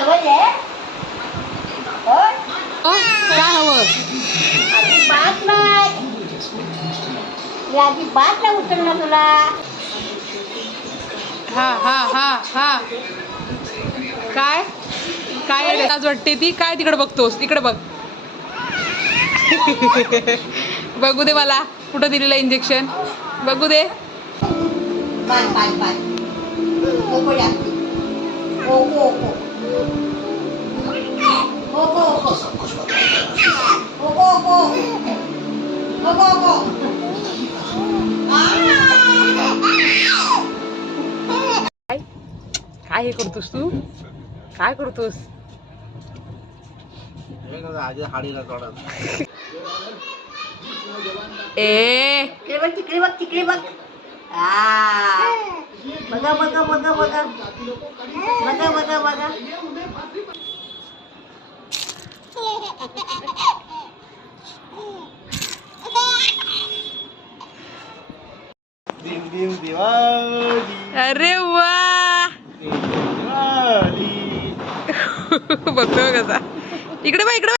काय हवं? बात नाही उचलणार तुला. हा हा हा हा काय काय लाज वाटते ती? काय तिकडे बघतोस? इकडे बघ. बघू दे मला कुठं दिलेलं इंजेक्शन. बघू दे. Bye bye bye. ओको जाते. ओको ओको. ओको ओको. ओको ओको. ओको ओको. काय हे करतोस तू? काय करतोस? ए तिकडे बघ तिकडे बघ तिकडे बघ. बघा बघा बघा बघा बघा बघा बघा. अरे वा. बघतो कसा. इकडे बघ इकडे.